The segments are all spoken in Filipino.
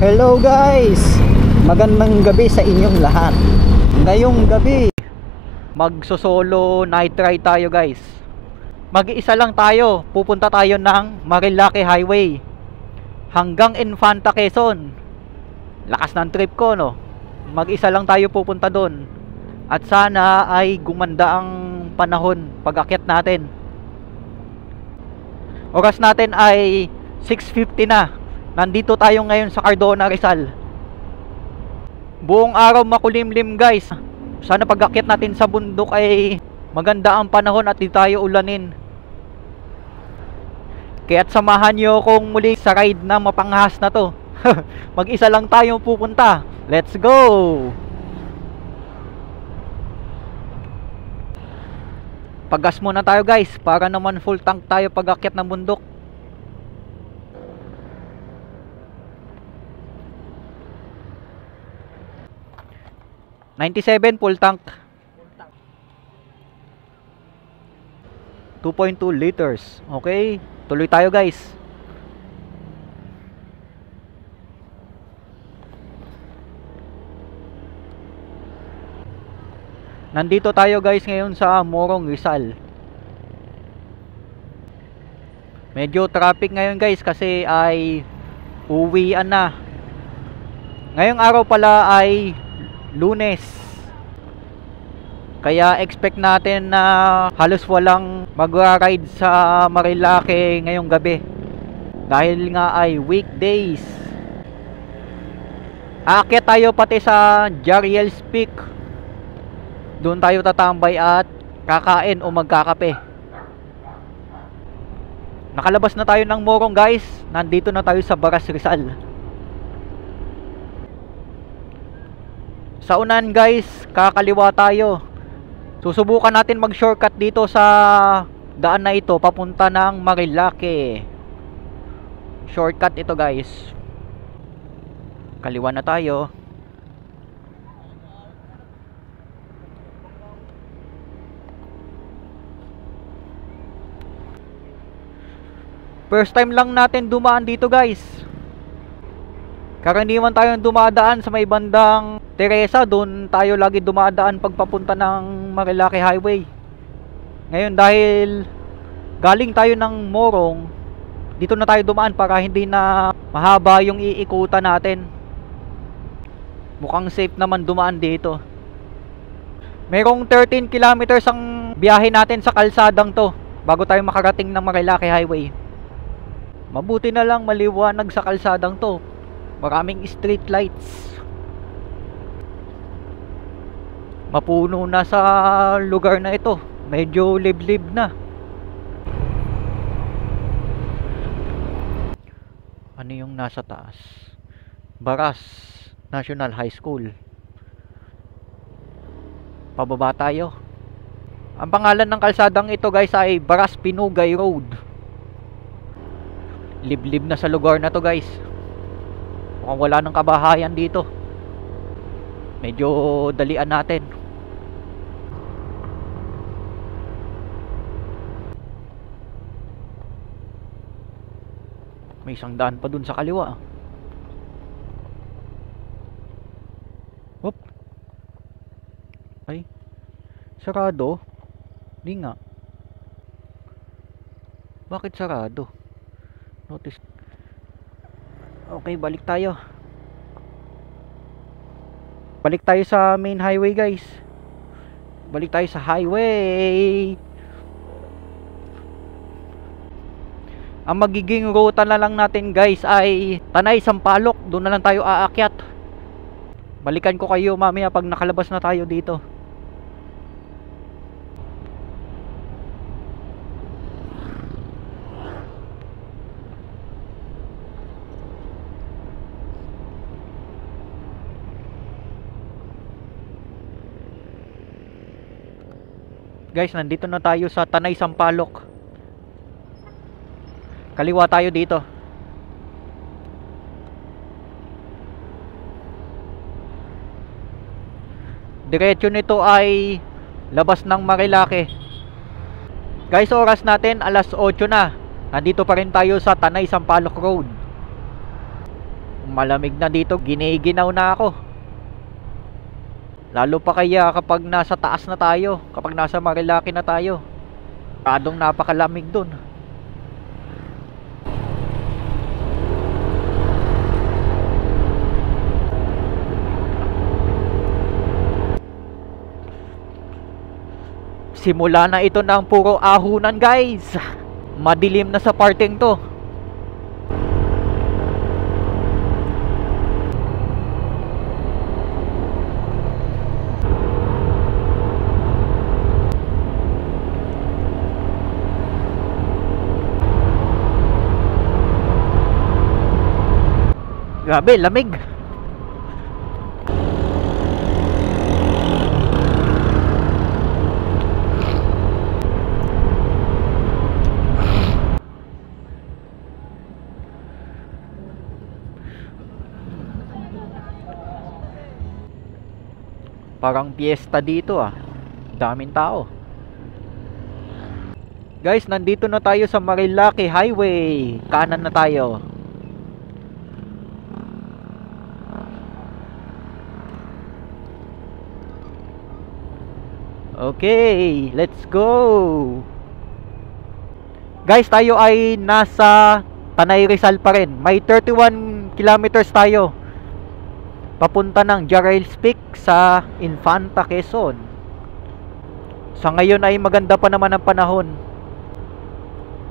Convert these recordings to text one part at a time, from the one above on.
Hello guys! Magandang gabi sa inyong lahat. Ngayong gabi, magso-solo night ride tayo guys. Mag-iisa lang tayo. Pupunta tayo ng Marilake Highway hanggang Infanta, Quezon. Lakas ng trip ko, no? Mag-isa lang tayo pupunta doon. At sana ay gumanda ang panahon pag-akyat natin. Oras natin ay 6:50 na. Nandito tayo ngayon sa Cardona, Rizal. Buong araw makulimlim guys. Sana pag-akyat natin sa bundok ay maganda ang panahon at di tayo ulanin. Kaya't samahan nyo akong muli sa ride na mapanghas na to. Mag-isa lang tayo pupunta. Let's go! Paggas muna tayo guys, para naman full tank tayo pag-akyat ng bundok. $97 full tank. 2.2 liters. Okay, tuloy tayo guys. Nandito tayo guys ngayon sa Morong, Rizal. Medyo traffic ngayon guys kasi ay uwian na. Ngayong araw pala ay Lunes. Kaya expect natin na halos walang magra-ride sa Marilake ngayong gabi. Dahil nga ay weekdays. Aakyat tayo pati sa Jariel's Peak. Doon tayo tatambay at kakain o magkakape. Nakalabas na tayo ng Morong guys. Nandito na tayo sa Baras, Rizal. Sa unan guys, kakaliwa tayo. Susubukan natin mag-shortcut dito sa daan na ito papunta ng Marilake. Shortcut ito guys. Kaliwa na tayo. First time lang natin dumaan dito guys. Karaniwan tayong dumadaan sa may bandang Teresa. Doon tayo lagi dumadaan pagpapunta ng Marilake Highway. Ngayon dahil galing tayo ng Morong, dito na tayo dumaan para hindi na mahaba yung iikutan natin. Mukhang safe naman dumaan dito. Merong 13 kilometers ang biyahe natin sa kalsadang to bago tayo makarating ng Marilake Highway. Mabuti na lang maliwanag sa kalsadang to. Maraming street lights. Mapuno na sa lugar na ito. Medyo liblib na. Ano yung nasa taas? Baras National High School. Pababa tayo. Ang pangalan ng kalsadang ito guys ay Baras Pinugay Road. Liblib na sa lugar na to guys. Mukhang wala ng kabahayan dito. Medyo dalian natin. May isang daan pa dun sa kaliwa. Hop. Ay, sarado. Di nga. Bakit sarado? Notice. Okay, balik tayo. Balik tayo sa main highway guys. Balik tayo sa highway. Ang magiging ruta na lang natin guys ay Tanay, Sampaloc. Doon na lang tayo aakyat. Balikan ko kayo mamaya pag nakalabas na tayo dito. Guys, nandito na tayo sa Tanay, Sampaloc. Kaliwa tayo dito. Diretso nito ay labas ng Marilake. Guys, oras natin alas 8 na. Nandito pa rin tayo sa Tanay, Sampaloc Road. Malamig na dito, giniginaw na ako. Lalo pa kaya kapag nasa taas na tayo, kapag nasa Marilaki na tayo. Kadong napakalamig dun. Simula na ito ng puro ahunan, guys. Madilim na sa parting to. Grabe, lamig. Parang piyesta dito ah. Daming tao. Guys, nandito na tayo sa Marilaki Highway. Kanan na tayo. Okay, let's go. Guys, tayo ay nasa Tanay Rizal pa rin. May 31 kilometers tayo papunta ng Jarrell's Peak sa Infanta, Quezon. Sa ngayon ay maganda pa naman ang panahon.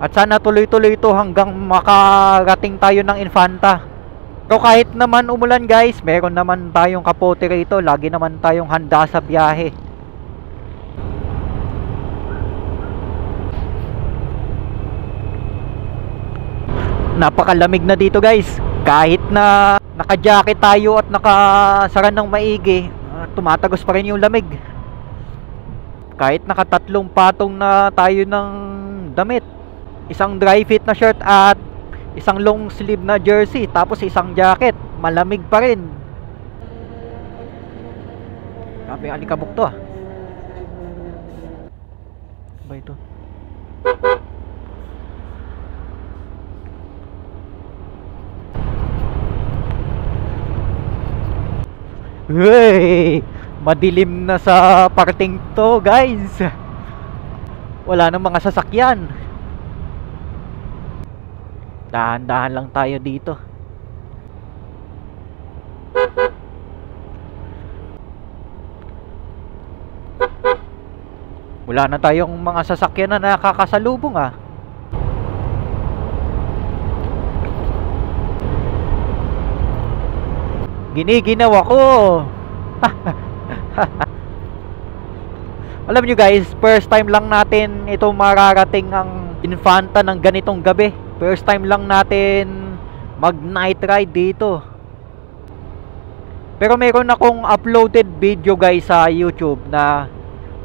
At sana tuloy-tuloy ito hanggang makarating tayo ng Infanta. Pero kahit naman umulan, guys, meron naman tayong kapote rito. Lagi naman tayong handa sa biyahe. Napakalamig na dito, guys. Kahit na naka-jacket tayo at nakasara ng maigi, tumatagos pa rin yung lamig. Kahit nakatatlong patong na tayo ng damit, isang dry fit na shirt at isang long sleeve na jersey, tapos isang jacket, malamig pa rin. Grabe, alikabok to ah. Ba ito? Hey, madilim na sa parting to, guys. Wala nang mga sasakyan. Dahan-dahan lang tayo dito. Wala na tayong mga sasakyan na nakakasalubong ah. Giniginaw ako. Alam nyo, guys, first time lang natin ito mararating ang Infanta ng ganitong gabi. First time lang natin mag night ride dito. Pero meron akong uploaded video, guys, sa YouTube na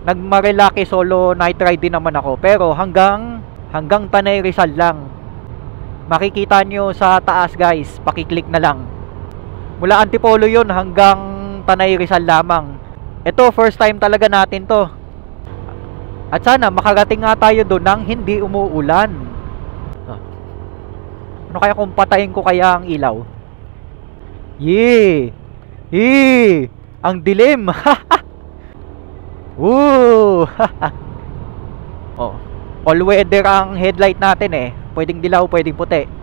nag-Marilaki solo night ride din naman ako. Pero hanggang Tanay Rizal lang. Makikita nyo sa taas, guys. Pakiclick na lang. Mula Antipolo yun hanggang Tanay Rizal lamang. Ito, first time talaga natin to. At sana makarating nga tayo doon nang hindi umuulan. Ano kaya kung patayin ko kaya ang ilaw? Yee! Yee! Ang dilim! Woo! Oh, all weather ang headlight natin eh. Pwedeng dilaw, pwedeng puti.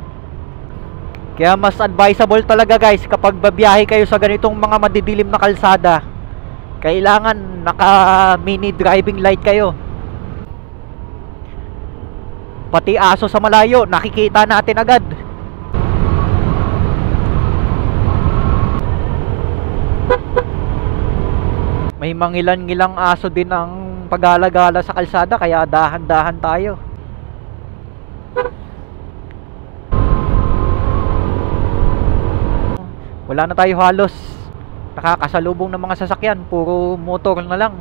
Kaya mas advisable talaga, guys, kapag babiyahe kayo sa ganitong mga madidilim na kalsada, kailangan naka mini driving light kayo. Pati aso sa malayo nakikita natin agad. May mangilan-ngilang aso din ang pag-alagala sa kalsada, kaya dahan-dahan tayo. Wala na tayo halos nakakasalubong ng mga sasakyan, puro motor na lang.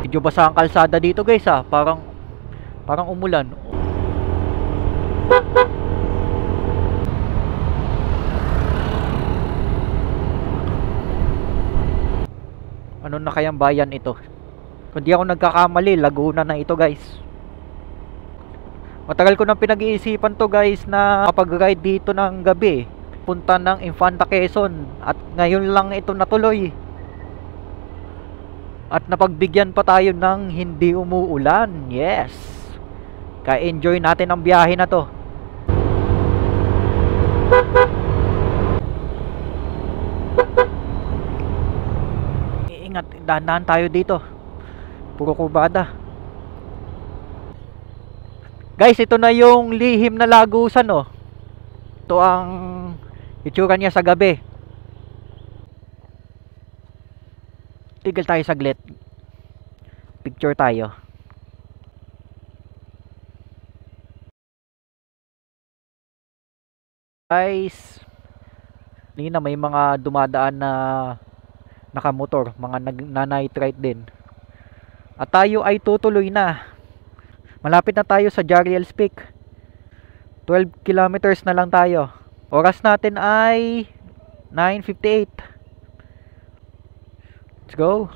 Medyo basa ang kalsada dito, guys ah. Parang umulan. Ano na kayang bayan ito? Kung di ako nagkakamali, Laguna na ito, guys. Matagal ko nang pinag-iisipan to guys na kapag-ride dito ng gabi punta ng Infanta Quezon, at ngayon lang ito natuloy. At napagbigyan pa tayo ng hindi umuulan. Yes. Kaya enjoy natin ang biyahe na to. Ingat, dahan-dahan tayo dito. Puro kurbada. Guys, ito na yung lihim na Lagusan, oh. Ito ang itsura niya sa gabi. Tigil tayo saglit. Picture tayo. Guys, hindi na may mga dumadaan na nakamotor, mga na-night ride din. At tayo ay tutuloy na. Malapit na tayo sa Jariels Peak. 12 kilometers na lang tayo. Oras natin ay 9:58. Let's go.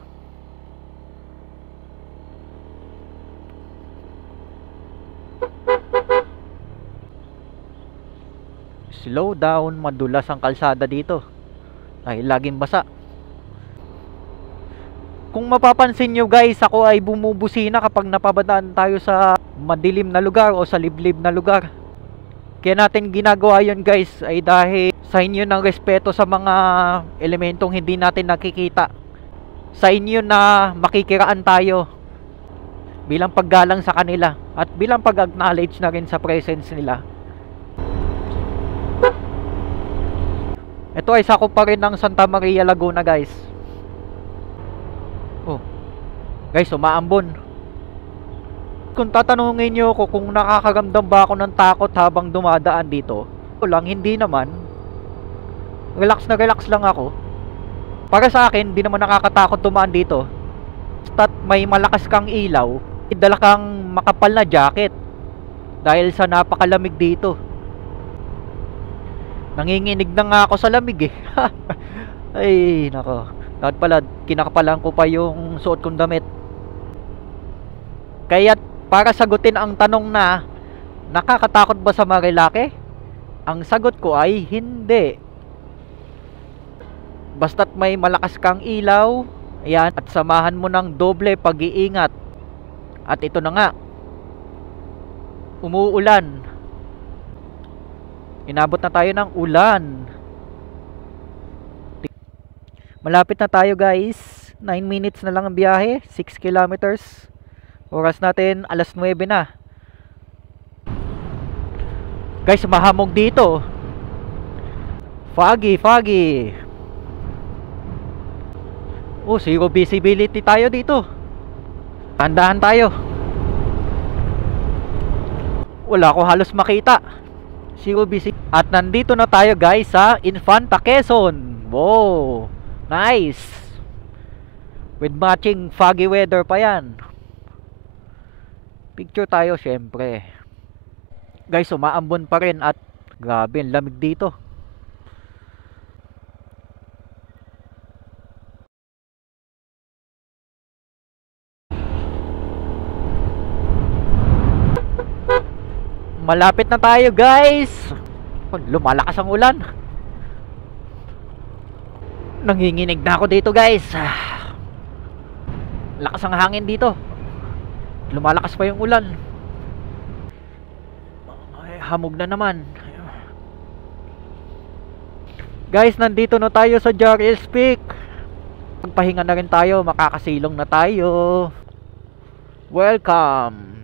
Slow down, madulas ang kalsada dito dahil laging basa. Kung mapapansin nyo guys, ako ay bumubusina kapag napabadaan tayo sa madilim na lugar o sa liblib na lugar. Kaya natin ginagawa yon guys ay dahil sa inyo ng respeto sa mga elementong hindi natin nakikita. Sa inyo na makikiraan tayo bilang paggalang sa kanila at bilang pag-acknowledge na rin sa presence nila. Ito ay sakop pa rin ng Santa Maria, Laguna guys. Oh, guys, umaambon. Kung tatanungin nyo ako kung nakakaramdam ba ako ng takot habang dumadaan dito, o lang, hindi naman. Relax na relax lang ako. Para sa akin, di naman nakakatakot dumaan dito. Basta't may malakas kang ilaw, dala kang makapal na jacket dahil sa napakalamig dito. Nanginginig na nga ako sa lamig eh. Ay, nako. Dapat pala, kinakapalan ko pa yung suot kong damit. Kaya para sagutin ang tanong na nakakatakot ba sa Marilake? Ang sagot ko ay hindi. Basta't may malakas kang ilaw, ayan, at samahan mo ng doble pag-iingat. At ito na nga, umuulan. Inabot na tayo ng ulan. Malapit na tayo guys. 9 minutes na lang ang biyahe. 6 kilometers. Oras natin alas 9 na. Guys, mahamog dito. Foggy, foggy. Oh, zero visibility tayo dito. Tandahan tayo. Wala ko halos makita. Zero visibility. At nandito na tayo guys sa Infanta Quezon. Wow, nice. With matching foggy weather pa yan. Picture tayo syempre. Guys, umaambon pa rin at grabe, ang lamig dito. Malapit na tayo guys. Lumalakas ang ulan. Nanginginig na ako dito guys. Lakas ang hangin dito. Lumalakas pa yung ulan. Ay, hamog na naman. Guys, nandito na tayo sa Jariels Peak. Magpahinga na rin tayo. Makakasilong na tayo. Welcome.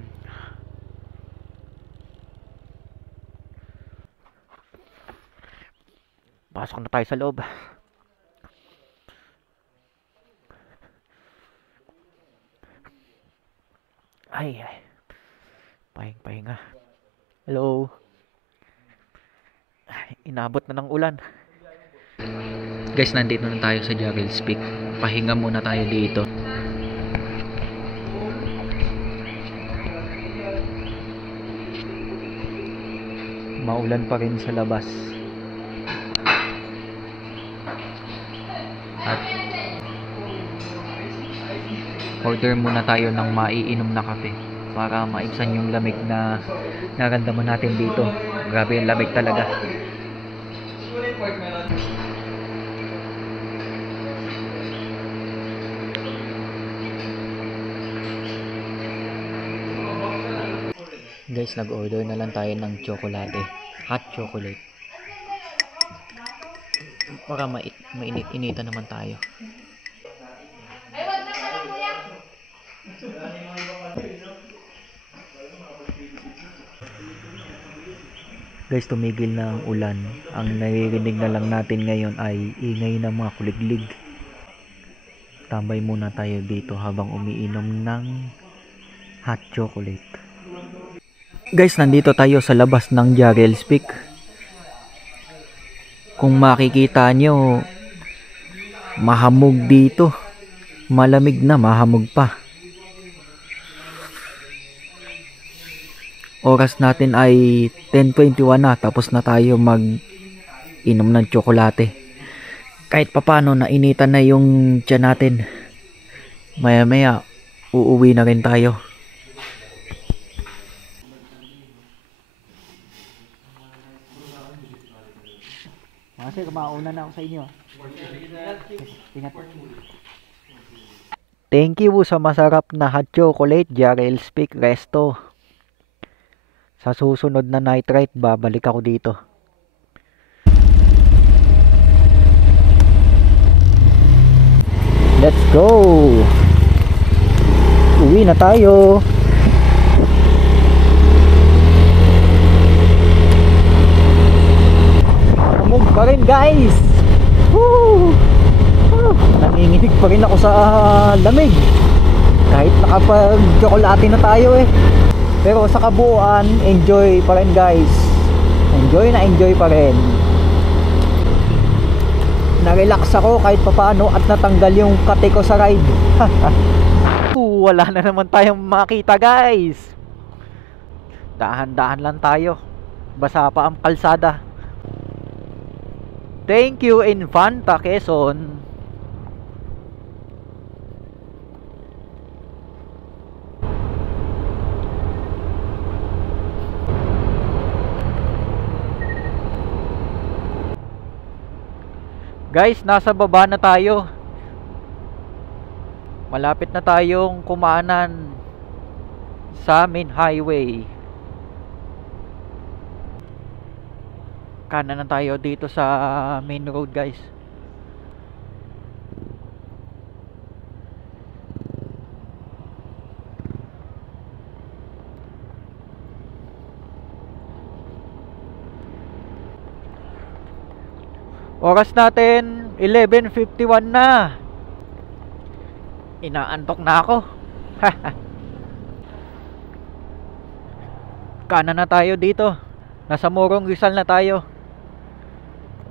Pasok na tayo sa loob. Ay, pahinga. Hello. Ay, inabot na ng ulan. Guys, nandito na tayo sa Jariels Peak. Pahinga muna tayo dito. Maulan pa rin sa labas. At order muna tayo ng maiinom na kape para maibsan yung lamig na naramdaman natin dito. Grabe yung lamig talaga. Guys, nag-order na lang tayo ng chocolate, hot chocolate, para mainit-initan naman tayo. Guys, tumigil na ang ulan. Ang naririnig na lang natin ngayon ay ingay ng mga kuliglig. Tambay muna tayo dito habang umiinom ng hot chocolate. Guys, nandito tayo sa labas ng Jarrell's Peak. Kung makikita nyo, mahamog dito. Malamig na, mahamog pa. Oras natin ay 10:21 na, tapos na tayo mag-inom ng tsokolate. Kahit papano, nainitan na yung tiyan natin. Maya maya, uuwi na rin tayo. Kasi kumauna na ako sa inyo. Ingat. Thank you sa masarap na hot chocolate, Jarrell's Peak Resto. Sa susunod na night ride, babalik ako dito. Let's go! Uwi na tayo! Hamog pa rin, guys! Woo! Nanginginig pa rin ako sa lamig. Kahit nakapag-chocolate na tayo eh. Pero sa kabuuan, enjoy pa rin, guys. Enjoy pa rin. Na-relax ako kahit papaano at natanggal yung kate ko sa ride. Wala na naman tayong makita, guys. Dahan-dahan lang tayo. Basa pa ang kalsada. Thank you, Infanta, Quezon. Guys, nasa baba na tayo. Malapit na tayong kumaanan sa main highway. Kanan na tayo dito sa main road, guys. Oras natin 11:51 na. Inaantok na ako. Kanan na tayo dito. Nasa Morong Rizal na tayo.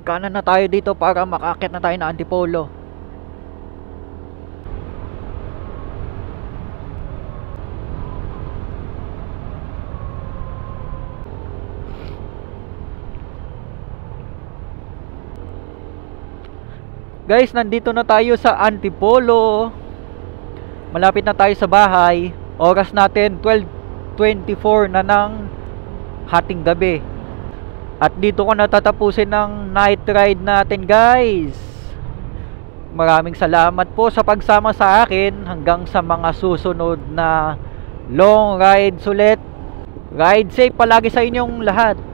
Kanan na tayo dito para makakit na tayo na Antipolo. Guys, nandito na tayo sa Antipolo. Malapit na tayo sa bahay. Oras natin 12:24 na ng hating gabi. At dito ko natatapusin ng night ride natin, guys. Maraming salamat po sa pagsama sa akin. Hanggang sa mga susunod na long rides ulit. Ride safe palagi sa inyong lahat.